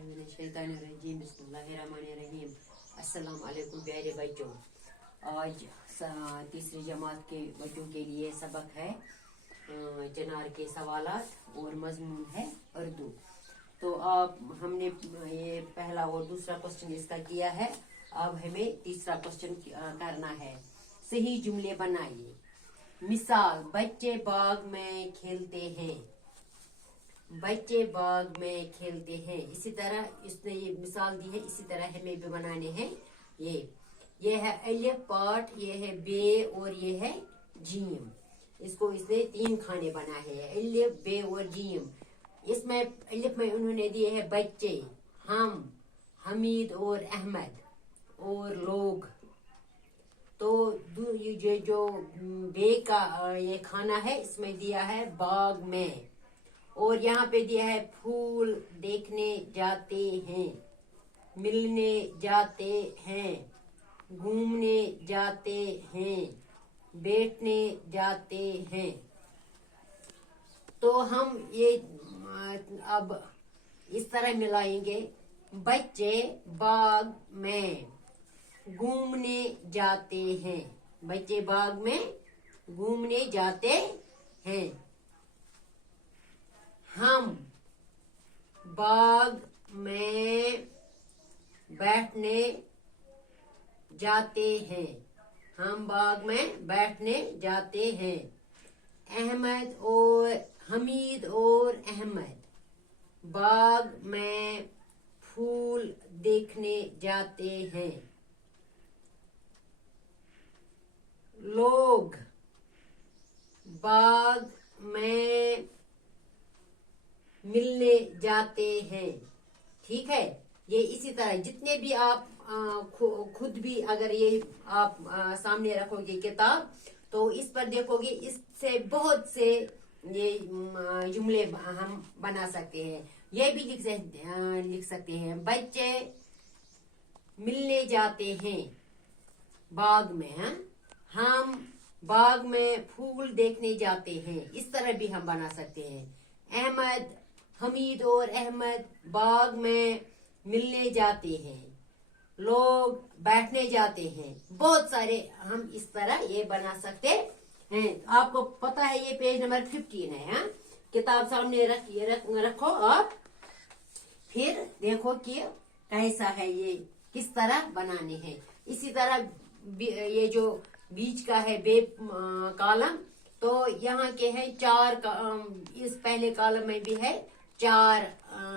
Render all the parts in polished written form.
बिस्मिल्लाहिर्रहमानिर्रहीम बिस्मिल्लाहिर्रहमानिर्रहीम। अस्सलाम वालेकुम प्यारे बच्चों। आज तीसरी जमात के बच्चों के लिए सबक है चिनार के सवालात और मजमून है उर्दू। तो अब हमने ये पहला और दूसरा क्वेश्चन इसका किया है। अब हमें तीसरा क्वेश्चन करना है। सही जुमले बनाइए। मिसाल, बच्चे बाग में खेलते हैं। बच्चे बाग में खेलते हैं। इसी तरह इसने ये मिसाल दी है, इसी तरह हमें भी बनाने हैं। ये है अलिफ पाठ, ये है बे और ये है जीम। इसको इसने 3 खाने बनाए हैं, अलिफ बे और जीम। इसमें अलिफ में उन्होंने दिए हैं बच्चे, हम, हमीद और अहमद और लोग। तो ये जो बे का ये खाना है, इसमें दिया है बाग में। और यहाँ पे दिया है फूल देखने जाते हैं, मिलने जाते हैं, घूमने जाते हैं, बैठने जाते हैं। तो हम ये अब इस तरह मिलाएंगे। बच्चे बाग में घूमने जाते हैं। बच्चे बाग में घूमने जाते हैं। हम बाग में बैठने जाते हैं। हम बाग में बैठने जाते हैं। अहमद और हमीद और अहमद बाग में फूल देखने जाते हैं। लोग बाग में मिलने जाते हैं। ठीक है। ये इसी तरह जितने भी आप खुद भी अगर ये आप सामने रखोगे किताब, तो इस पर देखोगे, इससे बहुत से ये जुमले हम बना सकते हैं। ये भी लिख सकते हैं। बच्चे मिलने जाते हैं बाग में। हम बाग में फूल देखने जाते हैं। इस तरह भी हम बना सकते हैं। अहमद, हमीद और अहमद बाग में मिलने जाते हैं। लोग बैठने जाते हैं। बहुत सारे हम इस तरह ये बना सकते हैं। आपको पता है ये पेज नंबर 15 है। किताब सामने रखो और फिर देखो कि कैसा है, ये किस तरह बनाने हैं। इसी तरह ये जो बीच का है बे कॉलम, तो यहाँ के हैं 4 इस पहले कॉलम में भी है 4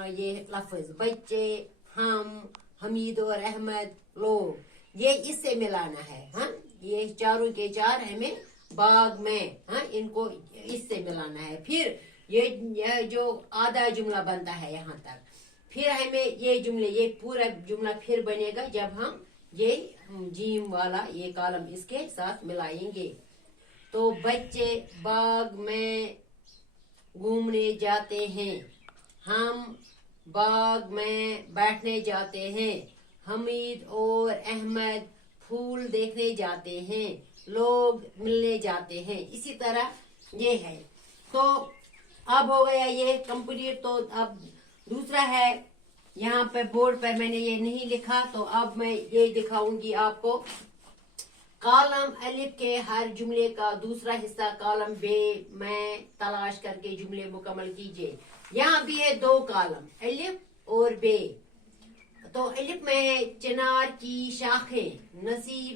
ये लफ्ज, बच्चे, हम, हमीद और अहमद, लोग। ये इससे मिलाना है। ये चारों के 4 हमें बाग में, इनको इससे मिलाना है। फिर ये जो आधा जुमला बनता है यहाँ तक, फिर हमें ये पूरा जुमला फिर बनेगा जब हम ये जीम वाला ये कॉलम इसके साथ मिलाएंगे। तो बच्चे बाग में घूमने जाते हैं। हम बाग में बैठने जाते हैं। हमीद और अहमद फूल देखने जाते हैं। लोग मिलने जाते हैं। इसी तरह ये है। तो अब हो गया ये कंप्लीट। तो अब दूसरा है, यहाँ पे बोर्ड पर मैंने ये नहीं लिखा, तो अब मैं ये दिखाऊंगी आपको। कॉलम अलिफ के हर जुमले का दूसरा हिस्सा कॉलम बे में तलाश करके जुमले मुकम्मल कीजिए। यहाँ भी है 2 कॉलम, अलिफ और बे। तो अलिफ में चिनार की शाखें, नसीब